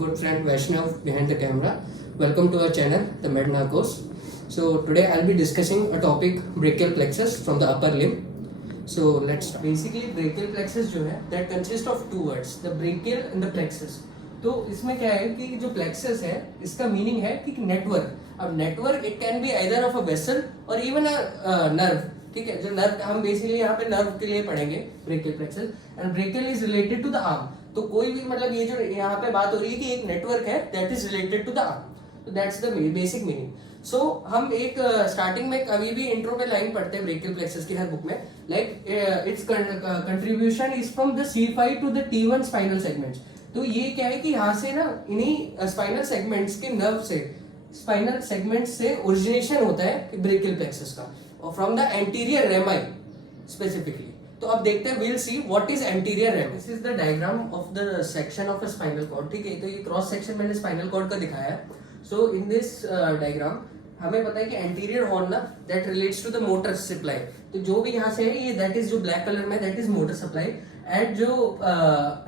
good friend Vaishnav behind the camera. Welcome to our channel, the MedNarcos. So today I'll be discussing a topic, brachial plexus from the upper limb. So let's start. Basically brachial plexus जो है that consists of two words, the brachial and the plexus. तो इसमें क्या है कि जो plexus है इसका meaning है कि network. अब network it can be either of a vessel or even a nerve. ठीक है, जो नर्व हम बेसिकली यहाँ पे नर्व के लिए पढ़ेंगे brachial plexus and brachial is related to the arm. तो कोई भी मतलब ये जो यहाँ पे बात हो रही है कि एक नेटवर्क है that is related to the arm, तो that's the basic meaning. So हम एक स्टार्टिंग में कभी भी इंट्रो पे लाइन पढ़ते हैं ब्रेकियल प्लेक्सस की हर बुक में, like its contribution is from the C5 to the T1 spinal segments. तो ये क्या है कि यहाँ से ना इन्हीं स्पाइनल सेगमेंट्स के नर्व से स्पाइनल सेगमेंट्स से ओरिजिनेशन होता है ब्रेकियल प्लेक्सस का, और from the anterior rami specifically. तो अब देखते हैं, we'll see what is anterior rami. This is the diagram of the section of a spinal cord. ठीक है, तो ये क्रॉस सेक्शन मैंने स्पाइनल कॉर्ड का दिखाया है. सो इन दिस डायग्राम हमें पता है कि एंटीरियर हॉर्न ना that relates to the motor supply. तो जो भी यहाँ से है ये दैट इज जो ब्लैक कलर में that is motor supply, and जो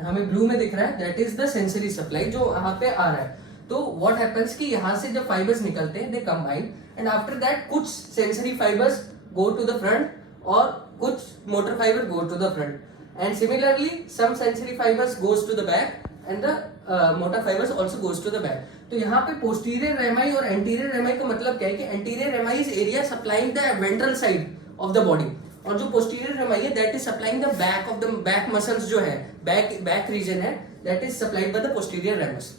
हमें ब्लू में दिख रहा है that is the sensory supply जो यहाँ पे आ रहा है. तो व्हाट हैपेंस कि यहाँ से जब फाइबर्स निकलते हैं they combine and after that कुछ sensory fibres go to the front और कुछ motor fibre go to the front, and similarly some sensory fibres goes to the back and the motor fibres also goes to the back. तो यहाँ पे posterior रेमाई और anterior रेमाई का मतलब क्या है कि anterior rami is area supplying the ventral side of the body, और जो पोस्टीरियर रेमाई है that is supplying the back of the back muscles जो है बैक रीजन है that is supplied by the posterior ramus.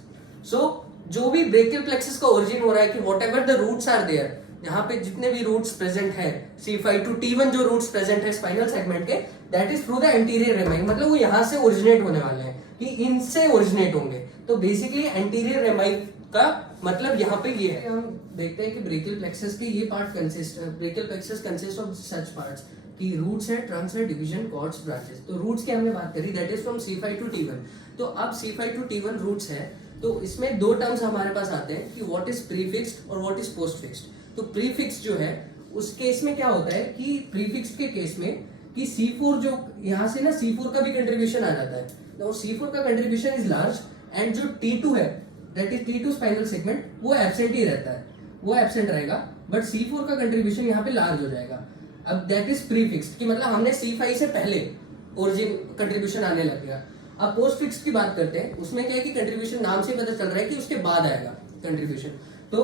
So जो भी brachial plexus का origin हो रहा है कि whatever the roots are there, यहाँ पे जितने भी रूट्स प्रेजेंट है C5 टू T1 जो रूट्स प्रेजेंट है स्पाइनल सेगमेंट के that is through the anterior रेमाई. मतलब वो यहाँ से ओरिजिनेट होने वाले हैं कि इनसे ओरिजिनेट होंगे. तो बेसिकली एंटीरियर रेमाई का मतलब यहाँ पे ये है. हम देखते हैं कि ब्रेकियल प्लेक्सस के ये part brachial plexus consist of such parts कि रूट्स है, ट्रंक्स है, डिवीजन, कॉर्ड्स, ब्रांचेस. तो रूट्स की हमने बात करी that is from C5 to T1. तो अब C5 टू T1 रूट्स है तो इसमें दो टर्म्स हमारे पास आते हैं कि व्हाट इज प्रीफिक्स्ड और व्हाट इज पोस्ट फिक्स्ड. तो प्रीफिक्स जो है उस केस में क्या होता है कि प्रीफिक्स के केस में कि C4 जो यहाँ से ना C4 का भी कंट्रीब्यूशन आ जाता है. तो C4 का कंट्रीब्यूशन इज लार्ज एंड जो T2 है that is T2 spinal segment वो एब्सेंट ही रहता है, वो एब्सेंट रहेगा, बट C4 का कंट्रीब्यूशन यहाँ पे लार्ज हो जाएगा. अब दैट इज प्रीफिक्स्ड कि मतलब हमने C5 से पहले ओरिजिन कंट्रीब्यूशन आने लग गया. अब पोस्ट फिक्स की बात करते हैं, उसमें क्या है कि कंट्रीब्यूशन नाम से पता चल रहा है कि उसके बाद आएगा कंट्रीब्यूशन. तो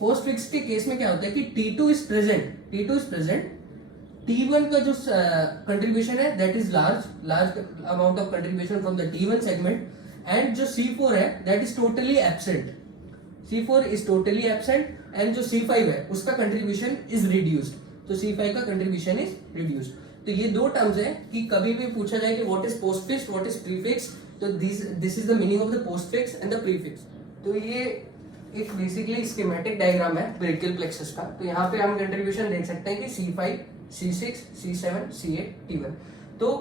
पोस्ट फिक्स के केस में क्या होता है कि T2 इज प्रेजेंट, T1 का जो कंट्रीब्यूशन है that is large amount of contribution from the T1 segment, and जो C4 है that is totally absent. C4 is totally absent and जो C5 है उसका कंट्रीब्यूशन इज रिड्यूस्ड. तो C5 का कंट्रीब्यूशन इज रिड्यूस्ड. तो ये दो टर्म्स है कि कभी भी पूछा जाए कि what is post fixed, what is prefixed, तो this is the meaning of the post fixed and the prefixed. तो ये एक बेसिकली स्कीमेटिक डायग्राम है ब्रेकियल प्लेक्सस का. तो यहाँ पे हम कंट्रीब्यूशन देख सकते हैं कि C5, C6, C7, C8, T1. तो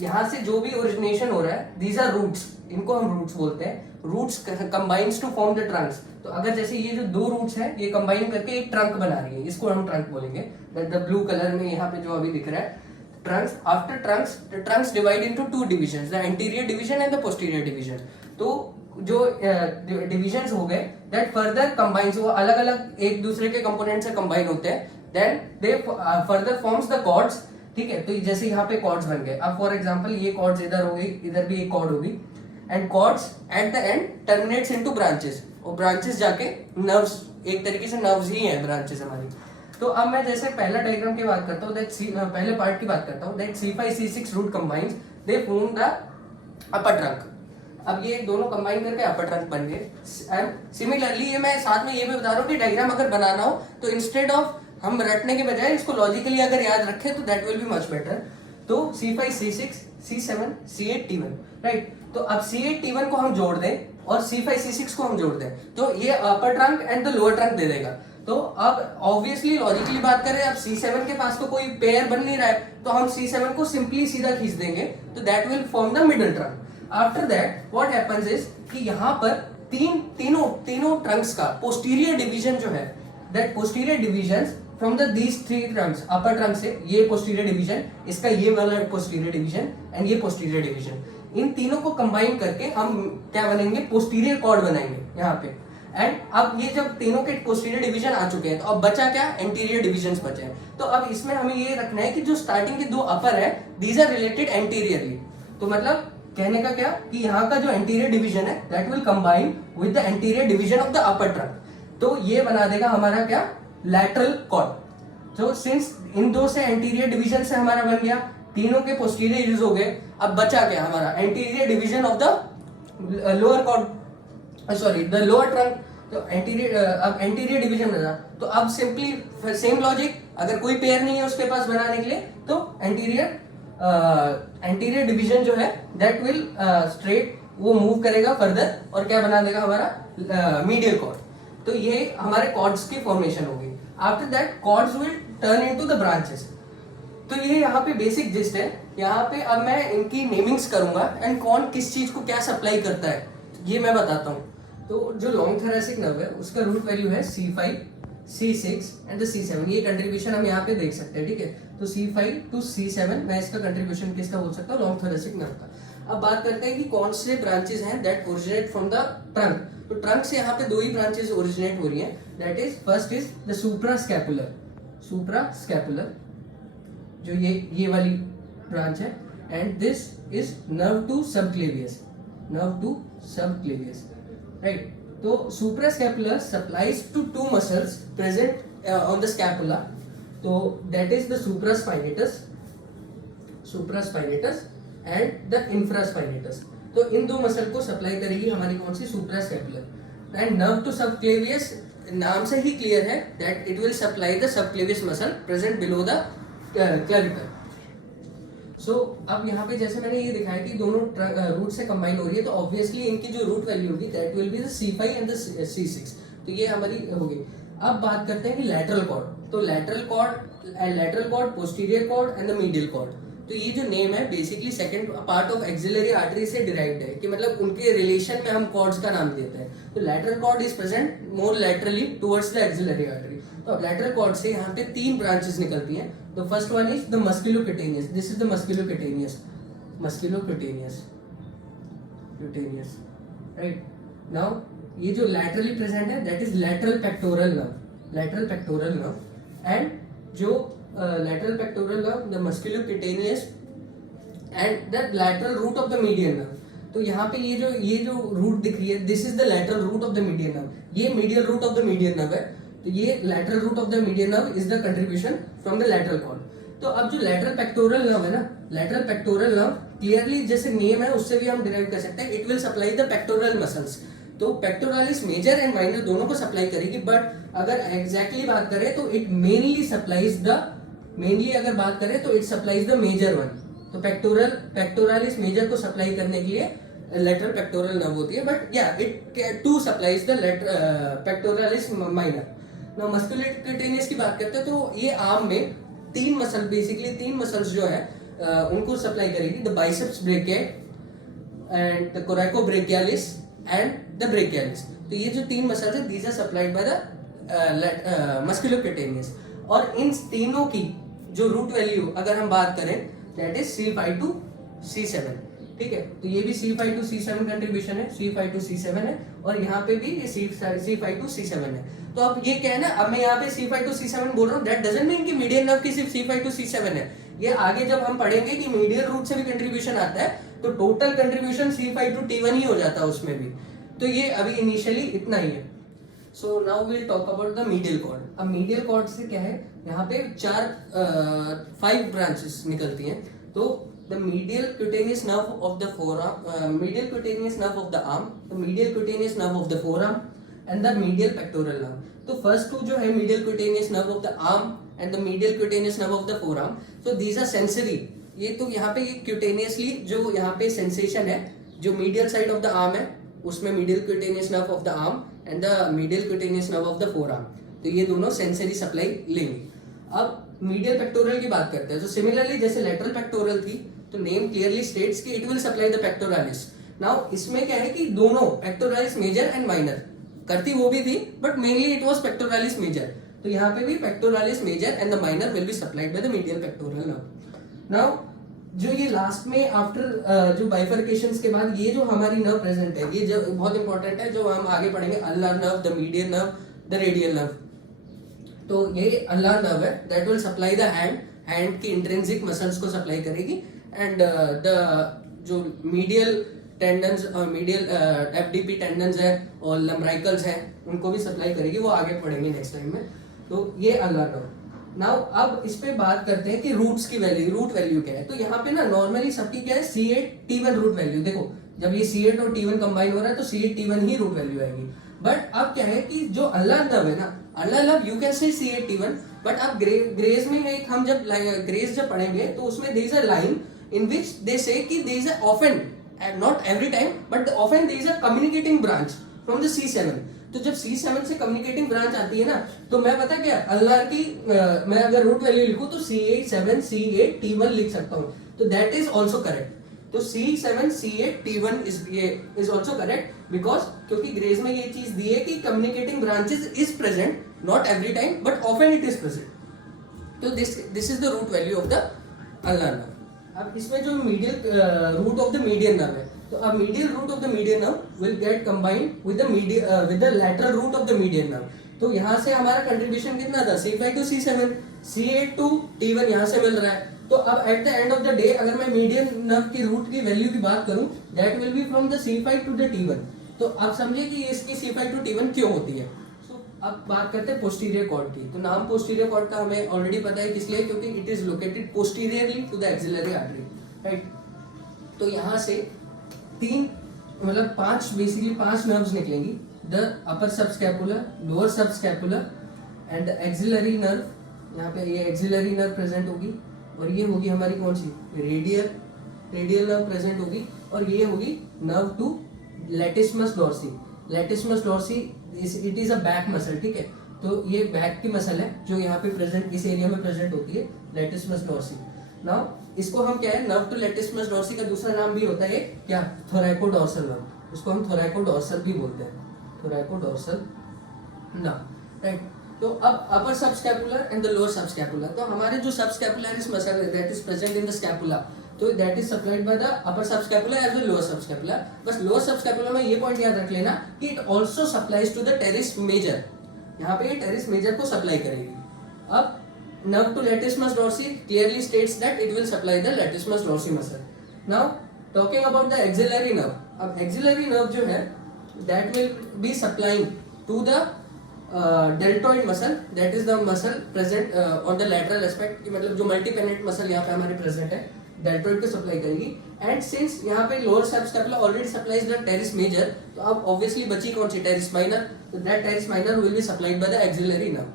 यहाँ से जो भी ओरिजिनेशन हो रहा है दीज आर रूट्स, इनको हम रूट्स बोलते हैं. Roots combines to form the trunks. तो अगर जैसे ये जो दो रूट्स है ये कंबाइन करके एक ट्रंक बना रही है, इसको हम ट्रंक बोलेंगे. द ब्लू कलर में यहाँ पे जो अभी दिख रहा है trunks. After trunks, the trunks divide into two divisions, the anterior division and the posterior division. तो जो divisions हो गए that further combines, वो अलग अलग एक दूसरे के component से combine होते हैं, then they further forms the cords. ठीक है, तो जैसे यहाँ पे cords बन गए. अब for example ये cords इधर हो गई, इधर भी एक cord होगी, and cords at the end terminates into branches. और branches जाके nerves, एक तरीके से nerves ही हैं branches हमारी. तो अब मैं जैसे पहला डायग्राम की बात करता हूँ पहले पार्ट की बात करता हूँ that C5 C6 root combines they form the upper trunk. अब ये दोनों कंबाइन करके अपर ट्रंक बन गए. एंड सिमिलरली ये मैं साथ में ये भी बता रहा हूँ कि डायग्राम अगर बनाना हो तो इंस्टेड ऑफ हम रटने के बजाय इसको लॉजिकली अगर याद रखें तो that will be much better. तो C5 C6 C7 C8 T1 right. तो अब C8 T1 को हम जोड़ दें और C5 C6 को हम जोड़ दें तो ये upper trunk and the lower trunk दे देगा. तो अब ऑब्वियसली लॉजिकली बात करें, अब C7 के पास तो कोई पेयर बन नहीं रहा है तो हम C7 को सिंपली सीधा खींच देंगे तो that will form the middle trunk. After that what happens is कि यहाँ पर तीनों ट्रंक्स का पोस्टीरियर डिवीजन जो है that posterior division from the these three Trunks, upper trunk से ये पोस्टीरियर डिवीजन, इसका ये वाला पोस्टीरियर डिवीजन एंड ये पोस्टीरियर डिवीजन, इन तीनों को कंबाइन करके हम क्या बनेंगे, पोस्टीरियर कॉर्ड बनाएंगे यहाँ पे। एंड अब ये जब तीनों के पोस्टीरियर डिवीजन आ चुके हैं तो अब बचा क्या, एंटीरियर डिविजन्स बचे हैं। तो अब इसमें हमें ये रखना है कि जो स्टार्टिंग के दो अपर है दीज आर रिलेटेड एंटीरियरली। तो मतलब कहने का क्या कि यहाँ का जो एंटीरियर डिवीजन है that will combine with the anterior division of the upper trunk, तो ये बना देगा हमारा क्या, लैटरल कॉर्ड। तो सिंस इन दो से एंटीरियर डिवीजन से हमारा बन गया, तीनों के पोस्टीरियर यूज हो गए, अब बचा क्या हमारा, anterior division of the lower cord, sorry the lower trunk. तो एंटीरियर, अब एंटीरियर डिवीजन बना, तो अब सिंपली सेम लॉजिक, अगर कोई पेयर नहीं है उसके पास बनाने के लिए तो एंटीरियर डिवीजन जो है दैट विल स्ट्रेट वो मूव करेगा फर्दर और क्या बना देगा हमारा मीडियल कॉर्ड। तो ये हमारे कॉर्ड्स की फॉर्मेशन होगी। After that cords will turn into the branches. तो ये यहाँ पे बेसिक जिस्ट है। यहाँ पे अब मैं इनकी नेमिंग्स करूंगा एंड कौन किस चीज को क्या सप्लाई करता है ये मैं बताता हूँ। तो जो लॉन्ग थोरैसिक नर्व है उसका रूट वैल्यू है C5, C6 and the C7। ये कंट्रीब्यूशन हम यहाँ पे देख सकते हैं, ठीक है। तो C5 to C7 मैं इसका कंट्रीब्यूशन किसका बोल सकता हूँ, लॉन्ग थोरैसिक नर्व का। अब बात करते हैं कि कौन से ब्रांचेस हैं that originate from the trunk. तो ट्रंक से यहाँ पे दो ही ब्रांचेस ओरिजिनेट हो रही हैं, that is first is the suprascapular, suprascapular जो ये वाली ब्रांच है, and this is nerve to subclavius, nerve to subclavius, right. तो suprascapular supplies to two muscles present on the scapula, तो that is the supraspinatus and the infraspinatus। तो इन दो muscle को supply करेगी हमारी कौन सी, suprascapular। And nerve to subclavius नाम से ही क्लियर है that it will supply the subclavius muscle present below the clavicle। सो अब यहाँ पे जैसे मैंने ये दिखाया कि दोनों रूट से कंबाइन हो रही है, तो ऑब्वियसली इनकी जो रूट वैल्यू होगी that will be the C5 and the C6। तो ये हमारी होगी। अब बात करते हैं कि लैटरल कॉर्ड। तो lateral cord, posterior cord and the medial cord. तो ये जो नेम है basically second part of axillary artery से डिराइव्ड है, कि मतलब उनके रिलेशन में हम कॉर्ड्स का नाम देते हैं। तो lateral cord is present more laterally towards the axillary artery. तो अब लैटरल कॉर्ड से यहाँ पे तीन ब्रांचेस निकलती हैं। तो first one is the musculocutaneous, this is the musculocutaneous, right. Now ये जो लैटरली प्रेजेंट है that is lateral pectoral nerve, and जो lateral pectoral nerve, the musculocutaneous and the lateral root of the median nerve। तो यहाँ पे ये जो root दिख रही है this is the lateral root of the median nerve, ये medial root of the median nerve है। तो ये lateral root of the median nerve is the contribution from the lateral cord। तो अब जो lateral pectoral nerve है ना, lateral pectoral nerve clearly जैसे नेम है उससे भी हम डिराइव कर सकते हैं, it will supply the pectoral muscles. तो पेक्टोरालिस मेजर एंड माइनर दोनों को सप्लाई करेगी, बट अगर एग्जैक्टली बात करें तो इट मेनली अगर बात करें तो it supplies the major one. तो पेक्टोरालिस मेजर को सप्लाई करने के लिए लेटरल पेक्टोरल नर्व होती है, बट या it too supplies the pectoralis minor. Now musculocutaneous की बात करते हैं तो ये आर्म में तीन मसल्स जो है उनको सप्लाई करेगी, the biceps brachii and the coracobrachialis and the brachialis. तो ये जो तीन मसल्स है these are supplied by the musculocutaneous. और इन तीनों की जो रूट वैल्यू अगर हम बात करें that is C5 to C7, ठीक है। तो ये भी C5 to C7 कंट्रीब्यूशन है, C5 to C7 है, और यहाँ पे भी ये C5 to C7 है। तो अब ये क्या है ना, अब मैं यहाँ पे C5 to C7 बोल रहा हूँ, दैट डजंट मीन कि मीडियल नर्व की सिर्फ C5 to C7 है। ये आगे जब हम पढ़ेंगे कि मीडियल रूट से भी कंट्रीब्यूशन आता है तो total contribution C5 to T1 ही हो जाता है उसमें भी। तो ये अभी इनिशियली इतना ही है। So now we'll talk about the medial cord। अब medial cord से क्या है, यहाँ पे 5 branches निकलती हैं। तो the medial cutaneous nerve of the forearm, medial cutaneous nerve of the arm, the medial cutaneous nerve of the forearm and the medial pectoral nerve। तो first two जो है medial cutaneous nerve of the arm and the medial cutaneous nerve of the forearm, so these are sensory। ये तो यहाँ पे cutaneously जो यहाँ पे sensation है, जो medial side of the arm है उसमें medial cutaneous nerve of the arm and the medial cutaneous nerve of the forearm. तो ये दोनों सेंसरी सप्लाई लेंगे। अब मीडियल पेक्टोरल की बात करते हैं। तो सिमिलरली जैसे लेटरल पेक्टोरल थी तो नेम क्लियरली स्टेट्स कि it will supply the pectoralis. Now इसमें क्या है कि दोनों पेक्टोरालिस मेजर एंड माइनर करती वो भी थी, but mainly it was pectoralis major. तो यहाँ पे भी pectoralis major and the minor will be supplied by the medial pectoral nerve. Now जो ये लास्ट में आफ्टर जो बाइफर्केशंस के बाद ये जो हमारी नर्व प्रेजेंट है, ये जो बहुत इंपॉर्टेंट है, जो हम आगे पढ़ेंगे, ulnar nerve, the median nerve, the radial nerve. तो ये अल्नार नर्व है, that will supply the hand की इंट्रिंसिक मसल्स को सप्लाई करेगी, एंड द जो मीडियल टेंडन्स और मीडियल एफडीपी टेंडन्स है और लम्ब्राइकल्स है, उनको भी सप्लाई करेगी, वो आगे पढ़ेंगे नेक्स्ट टाइम में। तो ये अल्नार नर्व। नाउ अब इस पे बात करते हैं कि रूट्स की वैल्यू, रूट वैल्यू क्या है। तो यहाँ पे ना नॉर्मली सबकी क्या है, C8 T1 रूट वैल्यू। देखो जब ये C8 और T1 कंबाइन हो रहा है तो C8 T1 ही रूट वैल्यू आएगी। बट अब क्या है कि जो अल्नार नर्व है ना, ulnar nerve you can say C8 T1, but अब ग्रेज में एक हम जब ग्रेज जब पढ़ेंगे तो उसमें there is a line in which they say कि there is a often, not every time but often, there is a communicating branch from the C7। तो जब C7 से कम्युनिकेटिंग ब्रांच आती है ना, तो मैं पता क्या अल्नार की मैं अगर रूट वैल्यू लिखूं तो C8 7 C8 T1 लिख सकता हूं, तो दैट इज ऑल्सो करेक्ट। तो C7 C8 T1 is also correct, because क्योंकि ग्रेज में ये चीज दी है कि communicating branches is present, not every time but often it is present. तो this is the root value of the ulnar nerve. अब इसमें जो medial root of the median nerve है, तो अब medial root of the median nerve will get combined with the lateral root of the median nerve. तो यहाँ से हमारा कंट्रीब्यूशन कितना था, C5 to C7, C8 to T1 यहाँ से मिल रहा है। तो अब eight the end of the day अगर मैं मीडियन नर्व की रूट की वैल्यू की बात करूं, that will B from the C5 to the T1। तो आप समझिए कि इसकी C5 to T1 क्यों होती है। अब बात करते हैं पोस्टीरियर कॉर्ड की। तो नाम पोस्टीरियर कॉर्ड का हमें ऑलरेडी पता है, किस लिए, क्योंकि it is located posteriorly to the axillary artery, right. तो यहाँ से बेसिकली पांच नर्व्स निकलेंगी, the upper subscapular, lower subscapular and axillary nerve. यहाँ पे ये एक्सिलरी नर्व प्रेजेंट होगी, और ये होगी हमारी कौन सी, रेडियल नर्व प्रेजेंट होगी, और ये होगी nerve to latissimus dorsi. Latissimus dorsi it is a back muscle, ठीक है। तो ये बैक की मसल है जो यहाँ पे प्रेजेंट, इस एरिया में प्रेजेंट होती है, लैटिस्मस डॉर्सी। नाउ इसको हम क्या है, नर्व टू लैटिस्मस डॉर्सी का दूसरा नाम भी होता है क्या, थोरैकोडोर्सल नर्व। इसको हम थोरैकोडोर्सल भी बोलते हैं, थोरैकोडोर्सल नर्व, राइट। तो अब upper subscapular and the lower subscapular. तो हमारे जो सबस्कैपुलरिस मसल है that is present in the scapula, तो that is supplied by the upper subscapular as well lower subscapular. बस लोअर सबस्कैपुलर में ये पॉइंट याद रख लेना कि it also supplies to the teres major. यहाँ पे ये टेरिस मेजर को सप्लाई करेगी। अब nerve to latissimus dorsi clearly states that it will supply the latissimus dorsi muscle. Now talking about the axillary nerve. अब axillary nerve जो है that will be supplying to the deltoid muscle, that is the muscle present on the lateral aspect, कि मतलब जो multipennate muscle यहाँ पे हमारे present है, deltoid को supply करेगी। And since यहाँ पे lower subscapula already supplies the teres major, तो अब obviously बची कौन सी, teres minor, तो that teres minor will be supplied by the axillary nerve.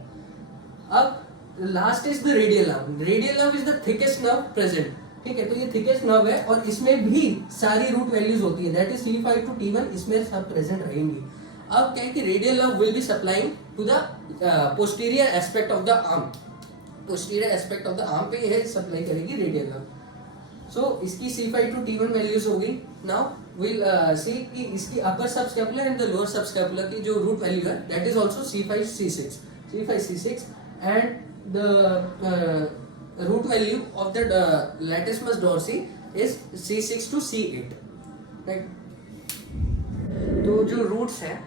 अब last is the radial nerve. Radial nerve is the thickest nerve present, ठीक है। तो ये थिकेस्ट नर्व है और इसमें भी सारी रूट वैल्यूज होती है, that is C5 to T1, इसमें सब प्रेजेंट रहेंगी। अब क्या है कि radial nerve will be supplying to the posterior aspect of the arm, posterior aspect of the arm पे यह सप्लाई करेगी रेडियल नर्व। सो इसकी C5 to T1 वैल्यूज होगी। नाउ विल सी कि इसकी अपर subscapular and the lower subscapular की जो root value है that is also C5 C6 and the root value of the latissimus dorsi is C6 to C8, right। तो जो roots हैं,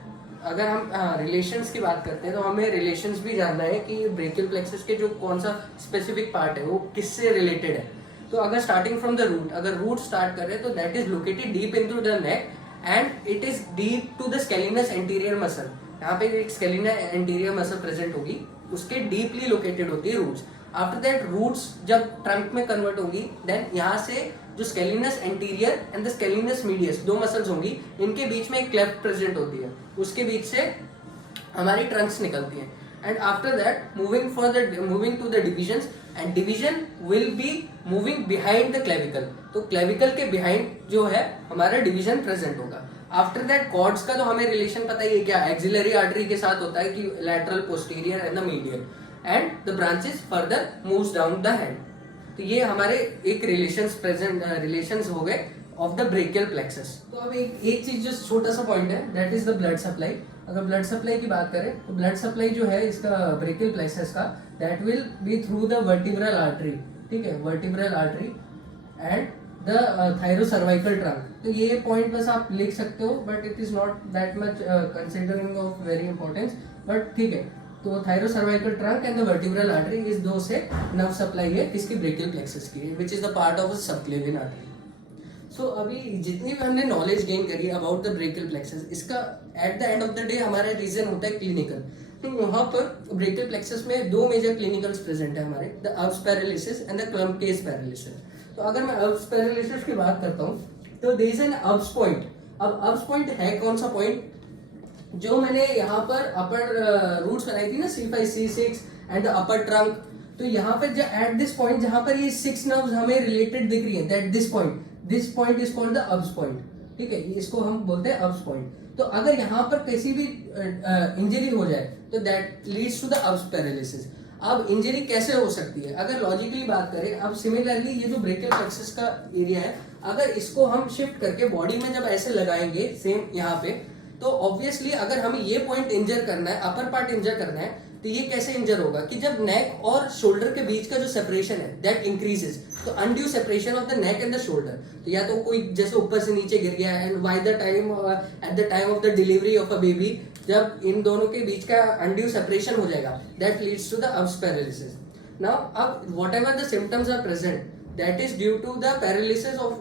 अगर हम रिलेशंस की बात करते हैं तो हमें रिलेशंस भी जानना है कि ब्रेकियल प्लेक्सस के जो कौन सा स्पेसिफिक पार्ट है वो किससे रिलेटेड है। तो अगर स्टार्टिंग फ्रॉम द रूट, अगर रूट स्टार्ट कर रहे हैं तो that is located deep into the neck and it is deep to the scalenus anterior muscle. यहाँ पे एक स्केलिनस एंटीरियर मसल प्रेजेंट होगी, उसके डीपली लोकेटेड होती है रूट्स। आफ्टर दैट रूट्स जब ट्रंक में कन्वर्ट होगी, देन यहाँ से जो स्केलिनस एंटीरियर एंड द स्केलिनस मीडियस दो मसल्स होंगी, इनके बीच में एक क्लेफ्ट प्रेजेंट होती है, उसके बीच से हमारी ट्रंक्स निकलती हैं। And after that moving to the divisions, and division will be moving behind the clavicle. तो क्लेविकल के बिहाइंड जो है हमारा डिवीजन प्रेजेंट होगा। आफ्टर दैट कॉर्ड्स का तो हमें रिलेशन पता ही है क्या, एक्सिलरी आर्टरी के साथ होता है कि lateral, posterior and the medial, and the branches further moves down the head. तो ये हमारे एक रिलेशंस हो गए ऑफ द ब्रेकियल प्लेक्सस। तो अब एक चीज जो छोटा सा पॉइंट है that is the blood supply. अगर ब्लड सप्लाई की बात करें तो ब्लड सप्लाई जो है इसका ब्रेकियल प्लेक्सस का that will be through the vertebral artery, ठीक है, vertebral artery. And the thyrocervical trunk. तो ये पॉइंट बस आप लिख सकते हो, but it is not that much considering of very importance, but ठीक है। तो thyrocervical trunk and the vertebral artery, इस दो से नर्व सप्लाई है किसकी, ब्रेकियल प्लेक्सस की, which is the part of subclavian artery. So अभी जितनी भी हमने नॉलेज गेन करी अबाउट द ब्रेकियल प्लेक्सस, इसका at the end of the day हमारा रीजन होता है क्लिनिकल। तो वहाँ पर ब्रेकियल प्लेक्सस में दो मेजर क्लिनिकल्स प्रेजेंट है हमारे, the Erb's paralysis and the Klumpke's paralysis. तो अगर मैं अब्स पैरालिसिस की बात करता हूँ तो देयर इज एन अब्स पॉइंट। अब अब्स पॉइंट है कौन सा पॉइंट, जो मैंने यहाँ पर अपर रूट्स बनाई थी ना, C5 C6 and the upper trunk. तो यहाँ पर एट दिस पॉइंट जहाँ पर ये 6 नर्व्स हमें रिलेटेड दिख रही है, that this point is called the Erb's point. ठीक है, इसको हम बोलते हैं अब्स पॉइंट। तो अगर यहाँ पर किसी भी इंजरी हो जाए तो that leads to the Erb's paralysis. अब इंजरी कैसे हो सकती है, अगर लॉजिकली बात करें, अब सिमिलरली ये जो ब्रेकियल प्लेक्सस का एरिया है, अगर इसको हम शिफ्ट करके बॉडी में जब ऐसे लगाएंगे सेम यहाँ पे, तो ऑब्वियसली अगर हमें ये पॉइंट इंजर करना है, अपर पार्ट इंजर करना है, तो ये कैसे इंजर होगा कि जब नेक और शोल्डर के बीच का जो सेपरेशन है दैट इंक्रीजेस, तो undue separation of the neck and the shoulder. तो या तो कोई जैसे ऊपर से नीचे गिर गया है, and by the time eight the time of the delivery of a baby, जब इन दोनों के बीच का अनड्यू सेपरेशन हो जाएगा, that leads to the Erb's paralysis. Now अब whatever the symptoms are present, that is due to the paralysis of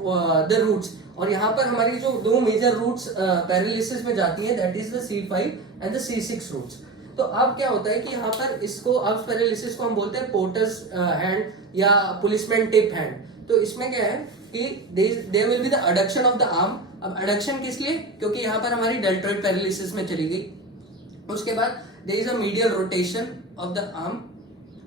the roots. और यहाँ पर हमारी जो दो मेजर रूट्स पैरालिसिस में जाती है, that is the C5 and the C6 roots. तो अब क्या होता है कि यहाँ पर इसको अब्स पैरालिसिस को हम बोलते हैं पोर्टर्स हैंड या पुलिसमैन टिप हैंड। तो इसमें क्या है कि there will be the adduction of the arm. अब अडक्शन किस लिए, क्योंकि यहाँ पर हमारी डेल्टॉइड पैरालिसिस में चली गई। उसके बाद there is a medial rotation of the arm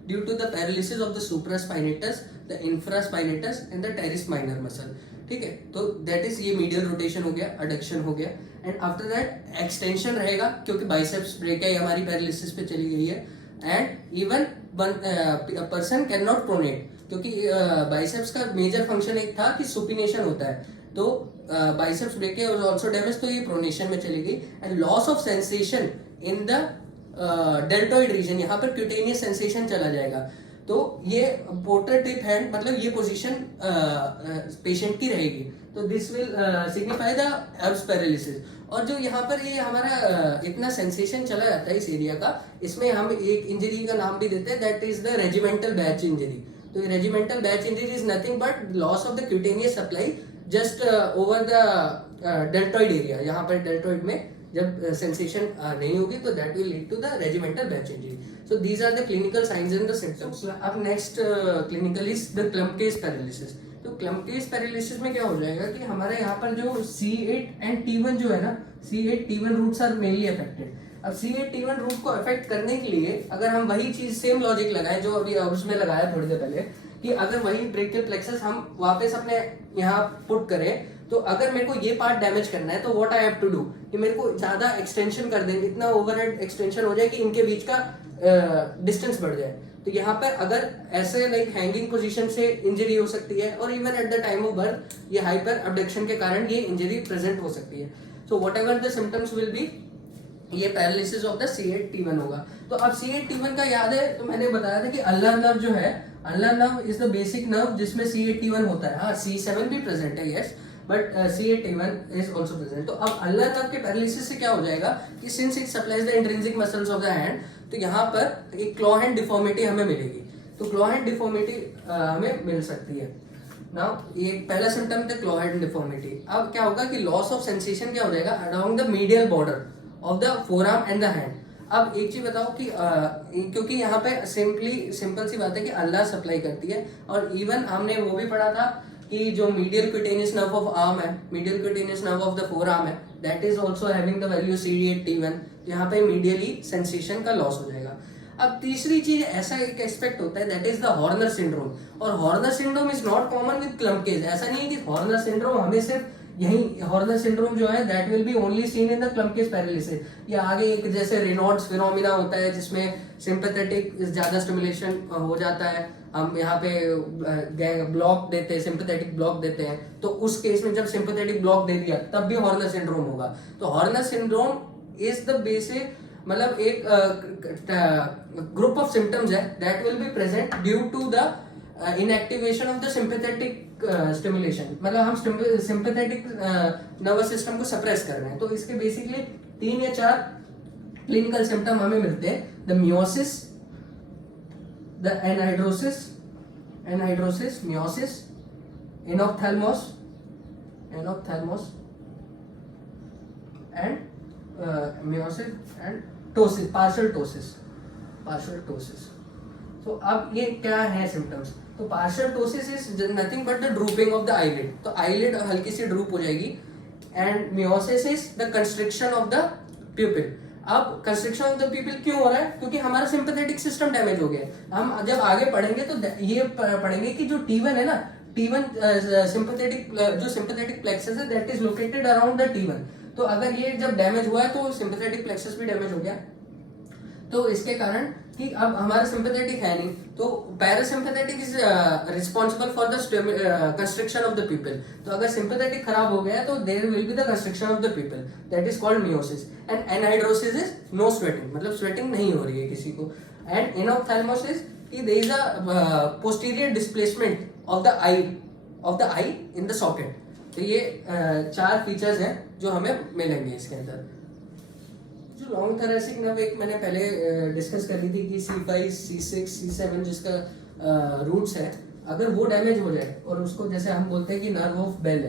due to the paralysis of the supraspinatus, the infraspinatus and the teres minor muscle. ठीक है, तो दैट इज ये मीडियल रोटेशन हो गया, अडक्शन हो गया। एंड आफ्टर दैट एक्सटेंशन रहेगा, क्योंकि बाइसेप्स ब्रेकियाई हमारी पैरालिसिस पे चली गई है। And even person can not pronate, क्योंकि बाइसेप्स का मेजर फंक्शन एक था कि सुपिनेशन होता है, तो biceps brachii was also damage, तो ये प्रोनेशन में चली गई। And loss of sensation in the deltoid region, यहाँ पर क्यूटेनियस सेंसेशन चला जाएगा। तो ये पोर्टर टिप हैंड, मतलब ये पोजीशन पेशेंट की रहेगी। तो this will signify the Erb's paralysis. और जो यहाँ पर ये हमारा इतना सेंसेशन चला जाता है इस एरिया का, इसमें हम एक इंजरी का नाम भी देते हैं, that is the regimental badge injury. तो regimental badge injury is nothing but loss of the cutaneous supply just over the deltoid area. यहाँ पर डेल्टॉइड में जब सेंसेशन नहीं होगी तो that will lead to the regimental badge injury. So these are the clinical signs and the symptoms. अब next clinical is the Klumpke's paralysis. तो Klumpke's paralysis में क्या हो जाएगा कि हमारे यहाँ पर जो C8 एंड T1 जो है ना, C8 T1 roots are mainly affected. अब C8 T1 रूट को अफेक्ट करने के लिए अगर हम वही चीज सेम लॉजिक लगाएं जो अभी उसमें लगाया थोड़ी देर पहले, कि अगर वही ब्रेकियल प्लेक्सस हम वापस अपने यहाँ पुट करें, तो अगर मेरे को ये पार्ट डैमेज करना है तो what I have to do, कि मेरे को ज्यादा एक्सटेंशन कर देंगे, इतना ओवरहेड एक्सटेंशन हो जाए कि इनके बीच का डिस्टेंस बढ़ जाए। तो यहाँ पर अगर ऐसे लाइक हैंगिंग पोजीशन से इंजरी हो सकती है, और even at the time of birth ये हाइपर अबडक्शन के कारण ये इंजरी प्रेजेंट हो सकती है। So whatever the symptoms will be, ये paralysis of the C8 T1 होगा। तो अब C8 T1 का याद है, तो मैंने बताया था कि अल्लर नर्व जो है, अल्लर nerve is the basic nerve जिसमें C8 T1 होता है। हाँ, C7 भी प्रेजेंट है, yes, but C8 T1 is also present. तो अब अल्लर नर्व के पैरालिसिस से क्या हो जाएगा कि since it supplies the intrinsic muscles of the hand, तो यहाँ पर एक क्लॉ हैंड डिफॉर्मिटी हमें मिलेगी। तो क्लॉ हैंड डिफॉर्मिटी हमें मिल सकती है। नाउ ये पहला सिम्टम था क्लॉ हैंड डिफॉर्मिटी। अब क्या होगा कि लॉस ऑफ सेंसेशन क्या हो जाएगा along the medial border of the forearm and the hand. अब एक चीज बताओ कि क्योंकि यहाँ पे सिंपल सी बात है कि अल्लाह सप्लाई करती है, और इवन हमने वो भी पढ़ा था कि जो medial cutaneous nerve of arm है, medial cutaneous nerve of the forearm है, that is also having the value C8 T1। यहाँ पे मीडियली सेंसेशन का लॉस हो जाएगा। अब तीसरी चीज, ऐसा एक एस्पेक्ट होता है that is the Horner syndrome. और Horner syndrome is not common with Klumpke's. ऐसा नहीं है कि हॉर्नर सिंड्रोम हमें सिर्फ यही, हॉर्नर सिंड्रोम जो है that will be only seen in the Klumpke's paralysis. या आगे एक जैसे रेनॉल्ड्स फिनोमिना होता है जिसमें सिंपैथेटिक ज्यादा स्टिमुलेशन हो जाता है, हम यहाँ पे ब्लॉक देते हैं, सिंपैथेटिक ब्लॉक देते हैं, तो उस केस में जब सिंपैथेटिक ब्लॉक दे दिया तब भी हॉर्नर सिंड्रोम होगा। तो Horner syndrome is the basic, मतलब एक ग्रुप ऑफ सिम्टम्स है that will be present due to the inactivation of the sympathetic stimulation, मतलब हम सिंपैथेटिक नर्वस सिस्टम को सप्रेस कर रहे हैं। तो इसके बेसिकली 3 या 4 क्लिनिकल सिम्टम हमें मिलते हैं। The miosis, the anhidrosis, miosis, enophthalmos and miosis and ptosis, partial ptosis. तो अब ये क्या है सिम्टम्स? तो partial ptosis is nothing but the drooping of the eyelid, तो आईलिड हल्की सी ड्रूप हो जाएगी। And miosis is the constriction of the pupil. अब कंस्ट्रिक्शन ऑफ द प्यूपिल क्यों हो रहा है? क्योंकि हमारा सिंपैथेटिक सिस्टम डैमेज हो गया है। हम जब आगे पढ़ेंगे तो ये पढ़ेंगे कि जो T1 है ना, T1 सिंपैथेटिक, जो सिंपैथेटिक प्लेक्सस है that is located around the T1। तो अगर ये जब डैमेज हुआ है तो सिंपैथेटिक प्लेक्सस भी डैमेज हो गया। तो इसके कारण कि अब हमारा सिंपैथेटिक है नहीं, तो parasympathetic is responsible for the constriction of the pupil. तो अगर सिंपैथेटिक खराब हो गया तो there will be the constriction of the pupil, that is called miosis. And anhidrosis is no sweating, मतलब स्वेटिंग नहीं हो रही है किसी को। एंड एनोप्थेल्मोसिस कि there is a posterior displacement of the eye in the socket. तो ये 4 फीचर्स हैं जो हमें मिलेंगे इसके अंदर। जो लॉन्ग थोरैसिक नर्व एक मैंने पहले डिस्कस कर ली थी कि C5, C6, C7 जिसका रूट्स है, अगर वो डैमेज हो जाए और उसको, जैसे हम बोलते हैं कि नर्व ऑफ बेल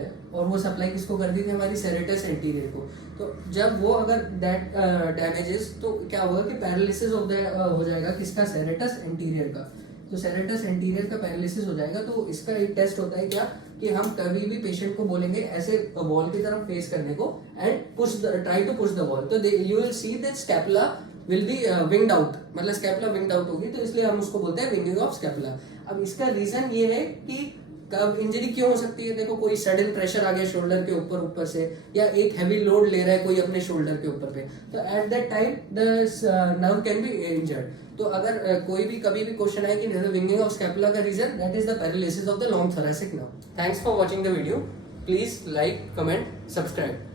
है और वो सप्लाई किसको कर दी थी? हमारी सेरेटस एंटीरियर को। तो जब वो अगर दैट डैमेजेस, तो क्या होगा कि पैरालिसिस हो जाएगा किसका? सेरेटस एंटीरियर का। तो सेरेटस एंटीरियर का पैरालिसिस हो जाएगा। तो इसका एक टेस्ट होता है क्या कि हम कभी भी पेशेंट को बोलेंगे ऐसे वॉल की तरफ फेस करने को and try to push the wall, तो you will see that scapula will be winged out, मतलब स्कैपुला विंग्ड आउट होगी, तो इसलिए हम उसको बोलते हैं विंगिंग ऑफ स्कैपुला। अब इसका रीजन ये है कि कब इंजरी क्यों हो सकती है? देखो, कोई सडन प्रेशर आ गया शोल्डर के ऊपर से, या एक हैवी लोड ले रहा है कोई अपने शोल्डर के ऊपर पे, तो at that time the nerve can be injured. तो अगर कोई भी कभी भी क्वेश्चन आए कि विंगिंग ऑफ स्कैपुला का reason, that is the paralysis of the long thoracic nerve. Thanks for watching the video. Please like, comment, subscribe.